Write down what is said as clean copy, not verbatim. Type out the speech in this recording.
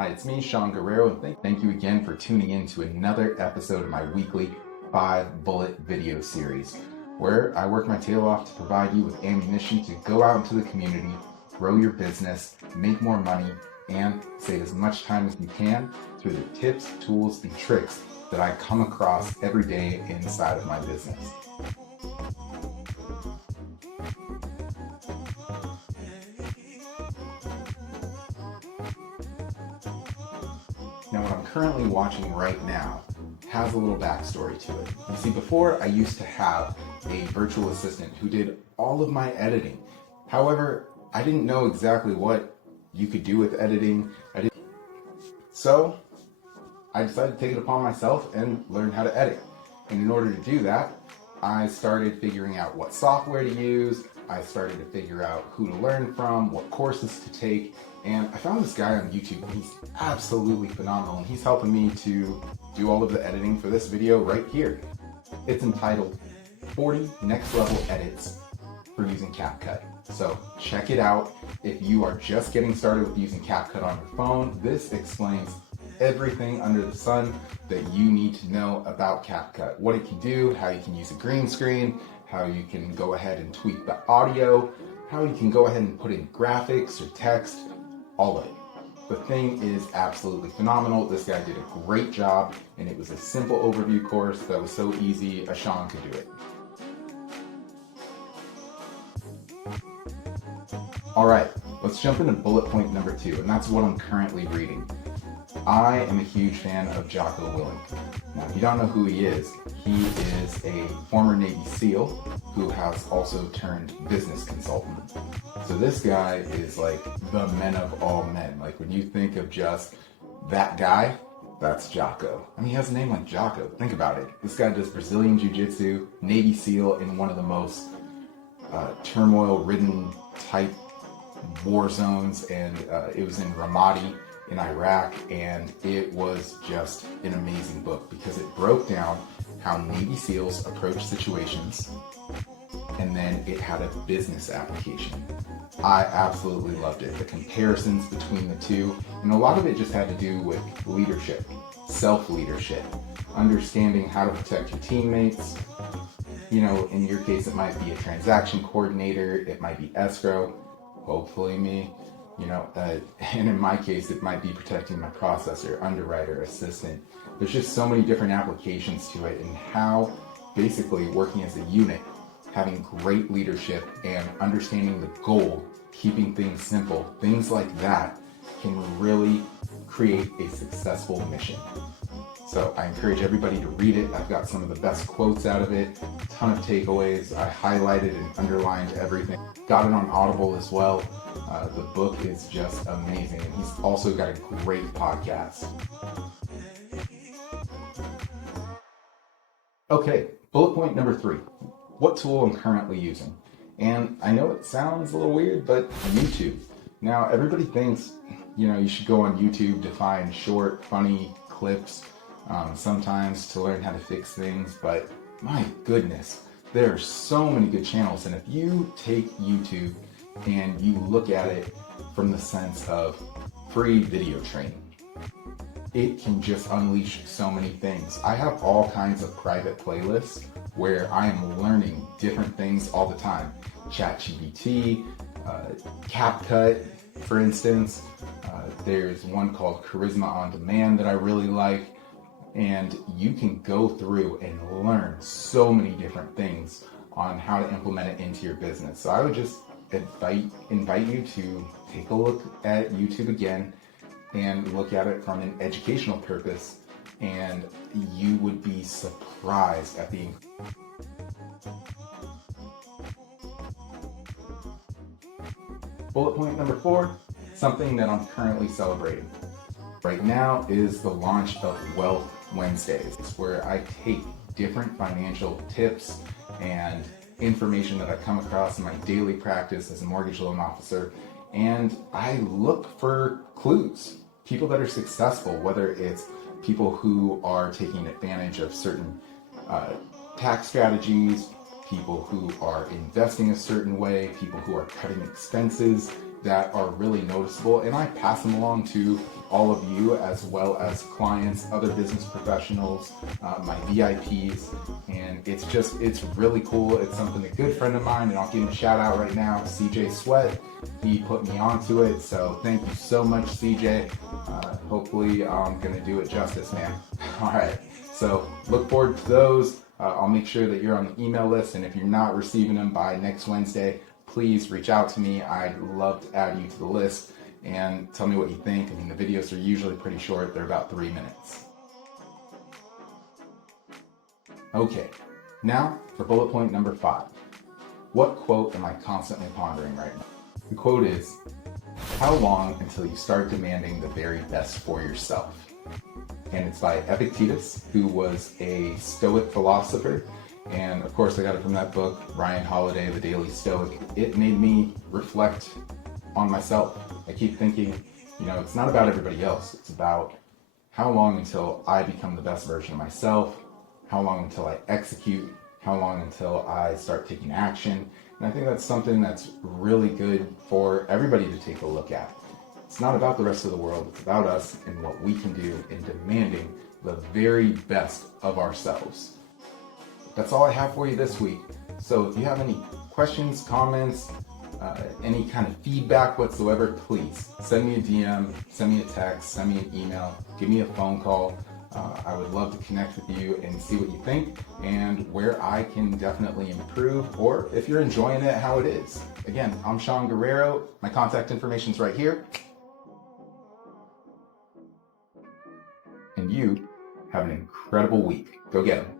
Hi, it's me, Sean Guerrero, and thank you again for tuning in to another episode of my weekly 5-bullet video series, where I work my tail off to provide you with ammunition to go out into the community, grow your business, make more money, and save as much time as you can through the tips, tools, and tricks that I come across every day inside of my business. Now, what I'm currently watching right now has a little backstory to it. You see, before I used to have a virtual assistant who did all of my editing. However, I didn't know exactly what you could do with editing. So I decided to take it upon myself and learn how to edit. And in order to do that, I started figuring out what software to use. I started to figure out who to learn from, what courses to take, and I found this guy on YouTube, and he's absolutely phenomenal, and he's helping me to do all of the editing for this video right here. It's entitled 40 Next Level Edits for Using CapCut. So check it out. If you are just getting started with using CapCut on your phone, this explains everything under the sun that you need to know about CapCut. What it can do, how you can use a green screen, how you can go ahead and tweak the audio, how you can go ahead and put in graphics or text, all of it. The thing is absolutely phenomenal. This guy did a great job, and it was a simple overview course that was so easy, a Sean could do it. All right, let's jump into bullet point number 2, and that's what I'm currently reading. I am a huge fan of Jocko Willink. Now, if you don't know who he is a former Navy SEAL who has also turned business consultant. So this guy is like the men of all men. Like when you think of just that guy, that's Jocko. I mean, he has a name like Jocko. Think about it. This guy does Brazilian Jiu-Jitsu, Navy SEAL in one of the most turmoil-ridden type war zones, and it was in Ramadi in Iraq, and it was just an amazing book because it broke down how Navy SEALs approach situations, and then it had a business application. I absolutely loved it. The comparisons between the two, and a lot of it just had to do with leadership, self-leadership, understanding how to protect your teammates. You know, in your case, it might be a transaction coordinator, it might be escrow, hopefully me, and in my case, it might be protecting my processor, underwriter, assistant. There's just so many different applications to it, and how basically working as a unit, having great leadership and understanding the goal, keeping things simple, things like that can really create a successful mission. So I encourage everybody to read it. I've got some of the best quotes out of it, a ton of takeaways. I highlighted and underlined everything. Got it on Audible as well. The book is just amazing. And he's also got a great podcast. Okay, bullet point number 3. What tool I'm currently using. And I know it sounds a little weird, but YouTube. Now, everybody thinks, you should go on YouTube to find short, funny clips, sometimes to learn how to fix things, but my goodness, there are so many good channels. And if you take YouTube and you look at it from the sense of free video training, it can just unleash so many things. I have all kinds of private playlists where I am learning different things all the time. ChatGPT, CapCut, for instance. There's one called Charisma on Demand that I really like. And you can go through and learn so many different things on how to implement it into your business. So I would just invite you to take a look at YouTube again and look at it from an educational purpose, and you would be surprised at the bullet point number 4, something that I'm currently celebrating right now is the launch of Wealth Wednesdays, where I take different financial tips and information that I come across in my daily practice as a mortgage loan officer, and I look for clues. People that are successful, whether it's people who are taking advantage of certain tax strategies, people who are investing a certain way, people who are cutting expenses, that are really noticeable, and I pass them along to all of you, as well as clients, other business professionals, my VIPs, and it's really cool. It's something a good friend of mine, and I'll give him a shout out right now, CJ Sweat. He put me onto it, so thank you so much, CJ. Hopefully I'm gonna do it justice, man. All right, so look forward to those. I'll make sure that you're on the email list, and if you're not receiving them by next Wednesday, please reach out to me. I'd love to add you to the list and tell me what you think. I mean, the videos are usually pretty short. They're about 3 minutes. Okay, now for bullet point number 5. What quote am I constantly pondering right now? The quote is, how long until you start demanding the very best for yourself? And it's by Epictetus, who was a Stoic philosopher. And of course, I got it from that book, Ryan Holiday, The Daily Stoic. It made me reflect on myself. I keep thinking, it's not about everybody else. It's about how long until I become the best version of myself, how long until I execute, how long until I start taking action. And I think that's something that's really good for everybody to take a look at. It's not about the rest of the world. It's about us and what we can do in demanding the very best of ourselves. That's all I have for you this week. So if you have any questions, comments, any kind of feedback whatsoever, please send me a DM, send me a text, send me an email, give me a phone call. I would love to connect with you and see what you think and where I can definitely improve, or if you're enjoying it, how it is. Again, I'm Sean Guerrero. My contact information is right here. And you have an incredible week. Go get them.